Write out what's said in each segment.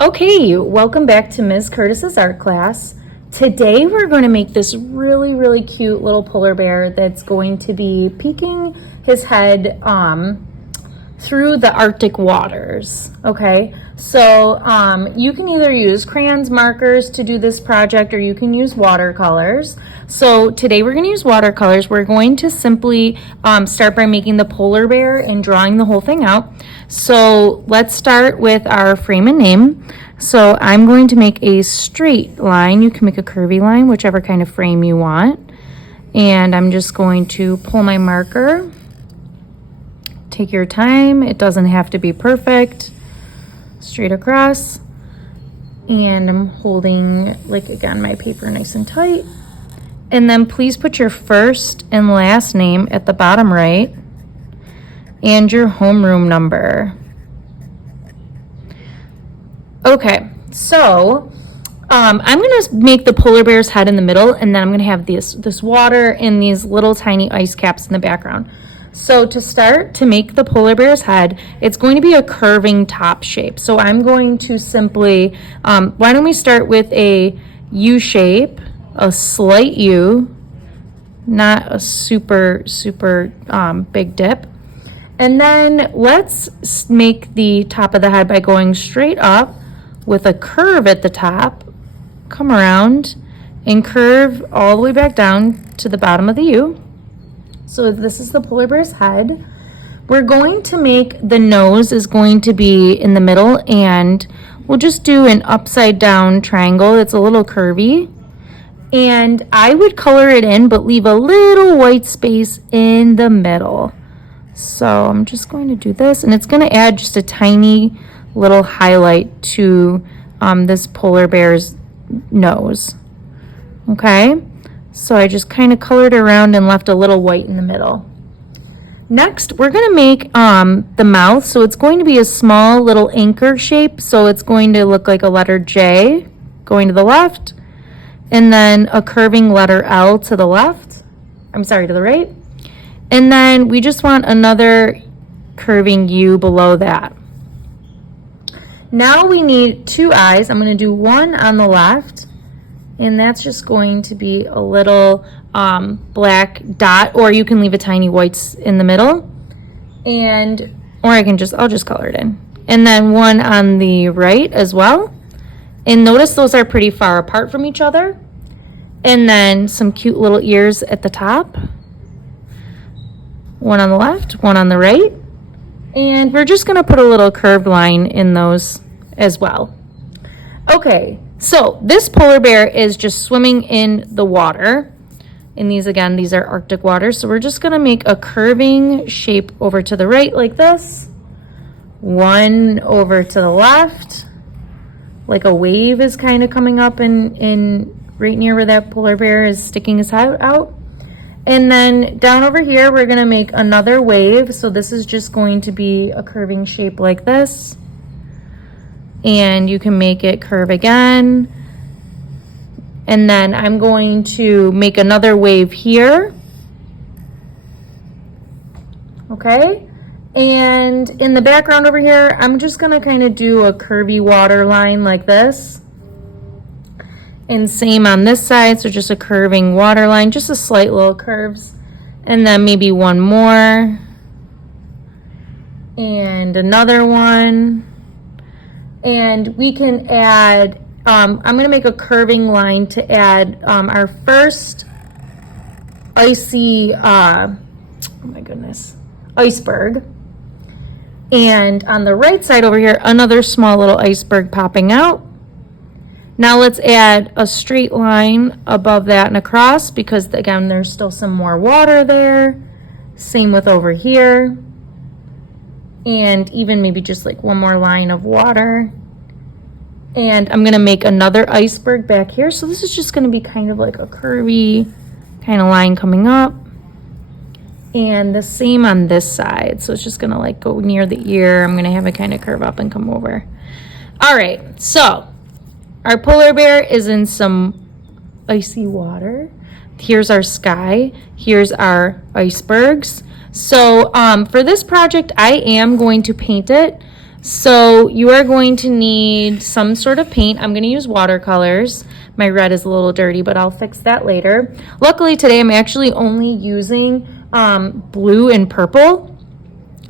Okay, welcome back to Ms. Curtis's art class. Today we're going to make this really cute little polar bear that's going to be peeking his head through the Arctic waters. Okay, so you can either use crayons, markers to do this project, or you can use watercolors. So today we're going to use watercolors. We're going to simply start by making the polar bear and drawing the whole thing out. So let's start with our frame and name. So I'm going to make a straight line. You can make a curvy line, whichever kind of frame you want. And I'm just going to pull my marker. Take your time. It doesn't have to be perfect. Straight across. And I'm holding, like, again, my paper nice and tight. And then please put your first and last name at the bottom right and your homeroom number. Okay, so I'm going to make the polar bear's head in the middle, and then I'm going to have this water and these little tiny ice caps in the background. So to start, to make the polar bear's head, it's going to be a curving top shape. So I'm going to simply, why don't we start with a U shape, a slight U, not a super big dip. And then let's make the top of the head by going straight up with a curve at the top, come around and curve all the way back down to the bottom of the U. So this is the polar bear's head. We're going to make the nose is going to be in the middle, and we'll just do an upside down triangle. It's a little curvy. And I would color it in, but leave a little white space in the middle. So I'm just going to do this, and it's going to add just a tiny little highlight to this polar bear's nose. Okay, so I just kind of colored around and left a little white in the middle. Next, we're going to make the mouth. So it's going to be a small little anchor shape. So it's going to look like a letter J going to the left, and then a curving letter L to the left. I'm sorry, to the right. And then we just want another curving U below that. Now we need two eyes. I'm going to do one on the left, and that's just going to be a little black dot, or you can leave a tiny white in the middle, or I'll just color it in. And then one on the right as well. And notice those are pretty far apart from each other. And then some cute little ears at the top. One on the left, one on the right. And we're just going to put a little curved line in those as well. Okay, so this polar bear is just swimming in the water. And these are Arctic waters. So we're just going to make a curving shape over to the right like this. One over to the left. Like a wave is kind of coming up in right near where that polar bear is sticking his head out. And then down over here, we're going to make another wave. So this is just going to be a curving shape like this. And you can make it curve again. And then I'm going to make another wave here. Okay. And in the background over here, I'm just going to kind of do a curvy water line like this. And same on this side, so just a curving water line, just a slight little curves. And then maybe one more. And another one. And we can add, I'm going to make a curving line to add our first icy, oh my goodness, iceberg. And on the right side over here, another small little iceberg popping out. Now let's add a straight line above that and across, because again, there's still some more water there. Same with over here. And even maybe just like one more line of water. And I'm going to make another iceberg back here. So this is just going to be kind of like a curvy kind of line coming up. And the same on this side. So it's just going to like go near the ear. I'm going to have it kind of curve up and come over. All right, so our polar bear is in some icy water. Here's our sky. Here's our icebergs. So for this project, I am going to paint it So you are going to need some sort of paint. I'm going to use watercolors. My red is a little dirty, but I'll fix that later. Luckily today I'm actually only using blue and purple.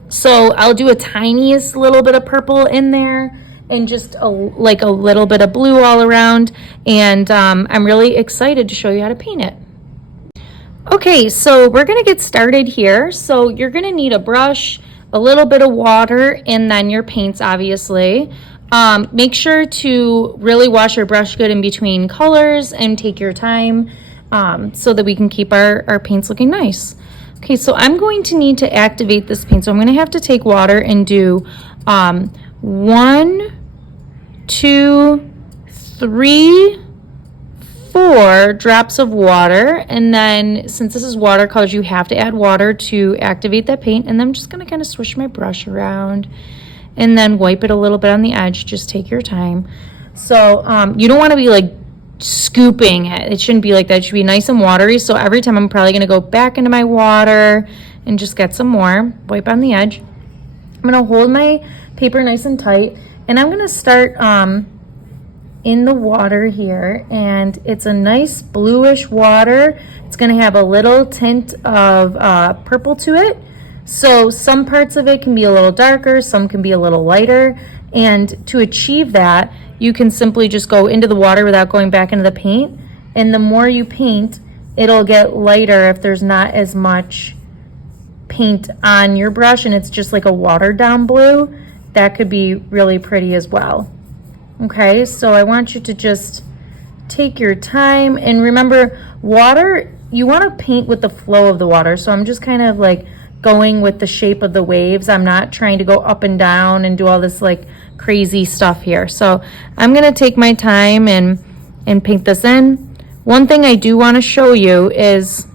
So I'll do a tiniest little bit of purple in there and just like a little bit of blue all around. And I'm really excited to show you how to paint it. Okay, so we're gonna get started here. So you're gonna need a brush, a little bit of water, and then your paints, obviously. Make sure to really wash your brush good in between colors and take your time so that we can keep our paints looking nice. Okay, so I'm going to need to activate this paint. So I'm gonna have to take water and do 1, 2, 3, 4 drops of water. And then since this is watercolors, you have to add water to activate that paint. And then I'm just gonna kind of swish my brush around and then wipe it a little bit on the edge. Just take your time. So you don't want to be like scooping it. It shouldn't be like that. It should be nice and watery. So every time I'm probably going to go back into my water and just get some more, wipe on the edge. I'm going to hold my paper nice and tight, and I'm going to start in the water here, and it's a nice bluish water. It's going to have a little tint of purple to it. So some parts of it can be a little darker, some can be a little lighter, and to achieve that, you can simply just go into the water without going back into the paint, and the more you paint, it'll get lighter if there's not as much paint on your brush and it's just like a watered down blue. That could be really pretty as well. Okay, so I want you to just take your time, and remember, water, you want to paint with the flow of the water. So I'm just kind of like going with the shape of the waves. I'm not trying to go up and down and do all this like crazy stuff here. So I'm gonna take my time and paint this in. One thing I do want to show you is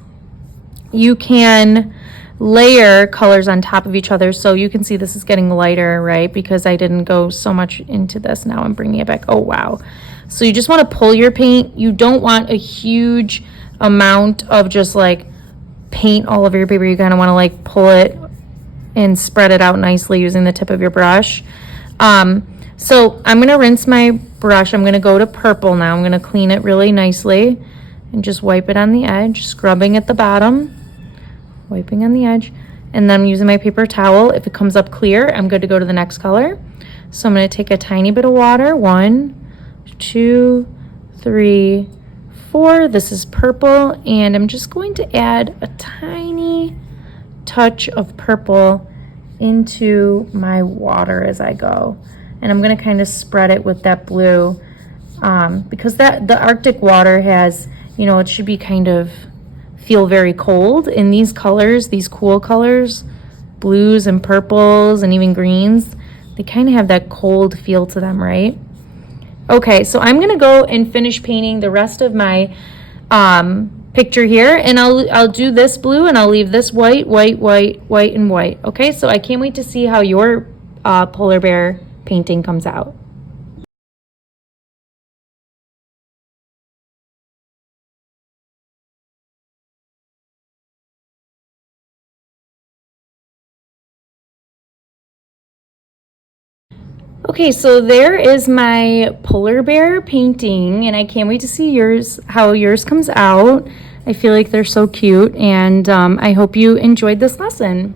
you can layer colors on top of each other. So you can see this is getting lighter, right? Because I didn't go so much into this. Now I'm bringing it back. Oh, wow. So you just want to pull your paint. You don't want a huge amount of just like paint all over your paper. You kind of want to like pull it and spread it out nicely using the tip of your brush. So I'm going to rinse my brush. I'm going to go to purple now. I'm going to clean it really nicely and just wipe it on the edge, scrubbing at the bottom, wiping on the edge, and then I'm using my paper towel. If it comes up clear, I'm good to go to the next color. So I'm going to take a tiny bit of water. 1, 2, 3, 4. This is purple, and I'm just going to add a tiny touch of purple into my water as I go. And I'm going to kind of spread it with that blue because the Arctic water has, you know, it should be kind of feel very cold. In these colors, these cool colors, blues and purples and even greens, they kind of have that cold feel to them, right? Okay, so I'm going to go and finish painting the rest of my picture here, and I'll do this blue and I'll leave this white, white, white, white, and white. Okay, so I can't wait to see how your polar bear painting comes out. Okay, so there is my polar bear painting, and I can't wait to see yours, how yours comes out. I feel like they're so cute, and I hope you enjoyed this lesson.